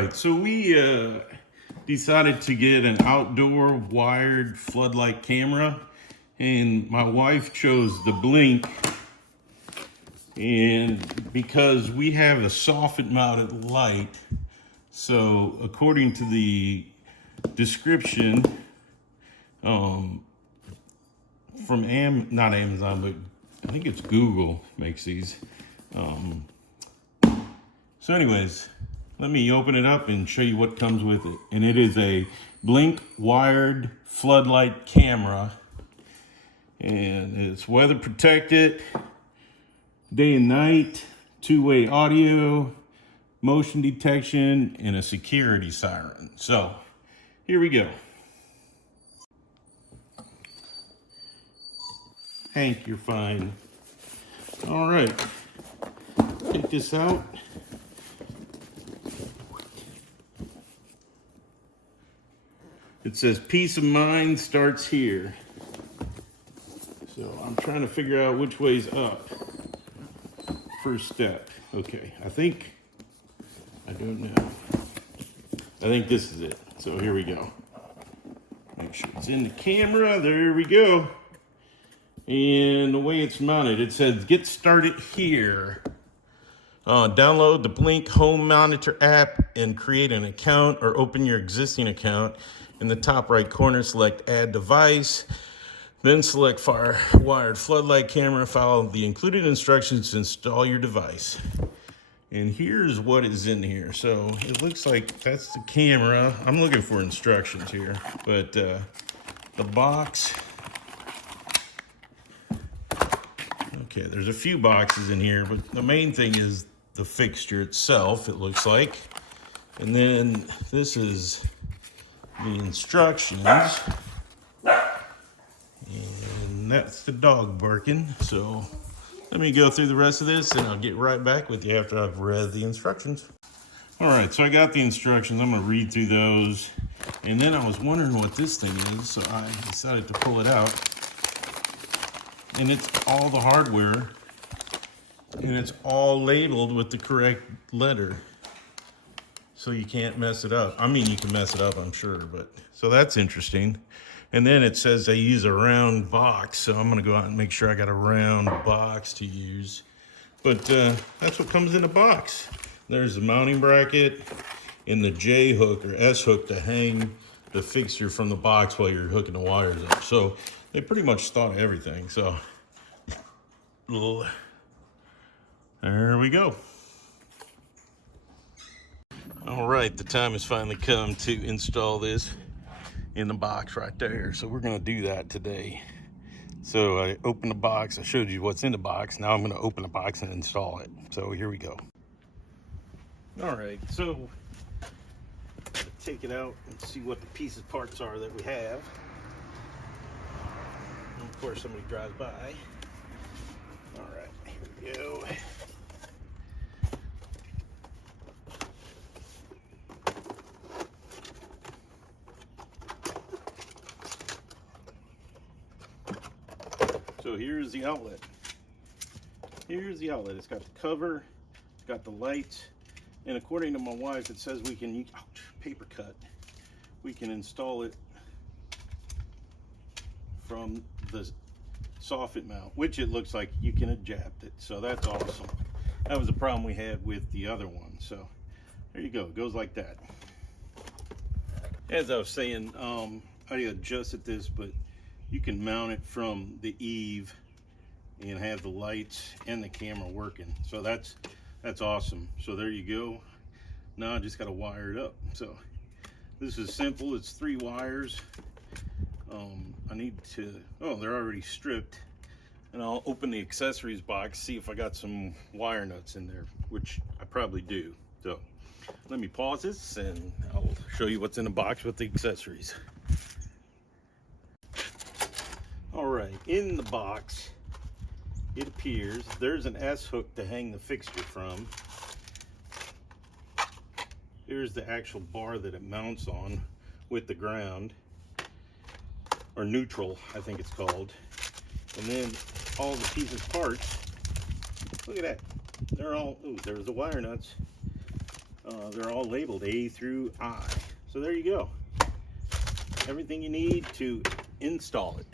right, so we decided to get an outdoor wired floodlight camera, and my wife chose the Blink. And because we have a soffit mounted light, so according to the description from not Amazon, but I think it's Google makes these. So anyways, let me open it up and show you what comes with it. And it is a Blink wired floodlight camera, and it's weather protected, day and night, two-way audio, motion detection, and a security siren. So here we go. Hank, you're fine. All right, take this out. It says peace of mind starts here. So I'm trying to figure out which way's up. First step. Okay, I don't know. I think this is it. So here we go. Make sure it's in the camera. There we go. And the way it's mounted, it says get started here. Download the Blink Home Monitor app and create an account, or open your existing account. In the top right corner, select add device. Then select wired floodlight camera. Follow the included instructions to install your device. And here's what is in here. So it looks like that's the camera. I'm looking for instructions here, but the box. Okay, there's a few boxes in here, but the main thing is the fixture itself, it looks like. And then this is the instructions. And that's the dog barking. So let me go through the rest of this and I'll get right back with you after I've read the instructions. All right, so I got the instructions. I'm gonna read through those. And then I was wondering what this thing is, so I decided to pull it out. And it's all the hardware, and it's all labeled with the correct letter. So you can't mess it up. I mean, you can mess it up, I'm sure, but so that's interesting. And then it says they use a round box, so I'm gonna go out and make sure I got a round box to use. But that's what comes in the box. There's the mounting bracket and the J hook or S hook to hang the fixture from the box while you're hooking the wires up. So they pretty much thought of everything. So there we go. All right, the time has finally come to install this in the box right there. So we're gonna do that today. So I opened the box, I showed you what's in the box. Now I'm gonna open the box and install it. So here we go. All right, so take it out and see what the pieces, parts are that we have. And of course, somebody drives by. All right, here we go. So here's the outlet. Here's the outlet. It's got the cover, got the lights, and according to my wife, it says we can, ouch, paper cut, we can install it from the soffit mount, which it looks like you can adapt it. So that's awesome. That was a problem we had with the other one. So there you go. It goes like that. As I was saying, I adjusted this, but you can mount it from the eave and have the lights and the camera working. So that's awesome. So there you go. Now I just got to wire it up. So this is simple. It's 3 wires. I need to, oh, they're already stripped. And I'll open the accessories box, see if I got some wire nuts in there, which I probably do. So let me pause this and I'll show you what's in the box with the accessories. All right, in the box, it appears there's an S hook to hang the fixture from. Here's the actual bar that it mounts on with the ground, or neutral, I think it's called. And then all the pieces, parts, look at that. They're all, ooh, there's the wire nuts. They're all labeled A through I. So there you go. Everything you need to install it.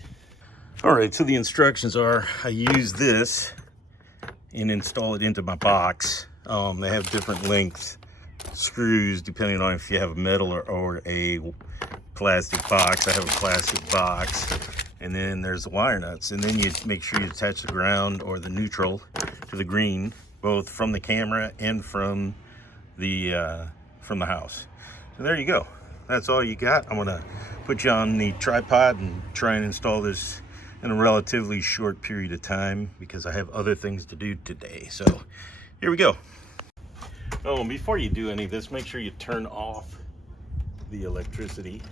All right, so the instructions are I use this and install it into my box. They have different length screws depending on if you have a metal or a plastic box. I have a plastic box. And then there's the wire nuts. And then you make sure you attach the ground or the neutral to the green, both from the camera and from the house. So there you go. That's all you got. I'm gonna put you on the tripod and try and install this in a relatively short period of time because I have other things to do today. So here we go. Oh, and before you do any of this, make sure you turn off the electricity.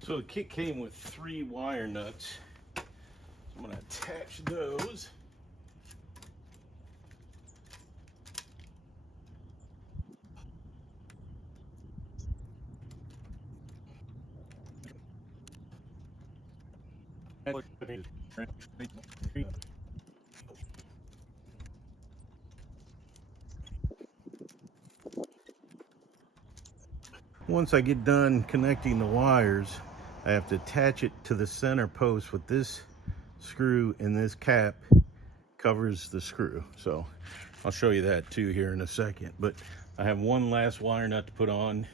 So the kit came with 3 wire nuts. So I'm going to attach those. Once I get done connecting the wires, I have to attach it to the center post with this screw, and this cap covers the screw. So I'll show you that too here in a second. But I have one last wire nut to put on,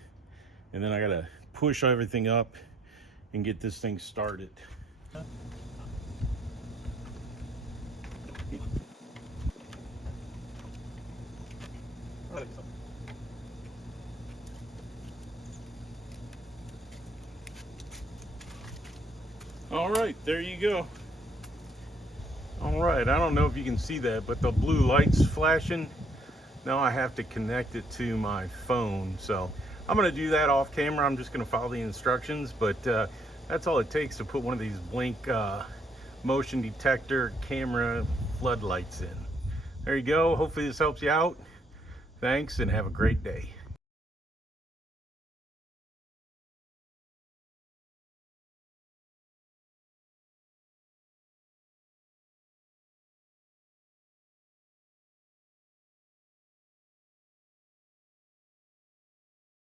and then I gotta push everything up and get this thing started. All right, there you go. All right, I don't know if you can see that, but the blue light's flashing. Now I have to connect it to my phone. So I'm gonna do that off camera. I'm just gonna follow the instructions, but that's all it takes to put one of these blink motion detector camera floodlights in. There you go. Hopefully this helps you out. Thanks and have a great day.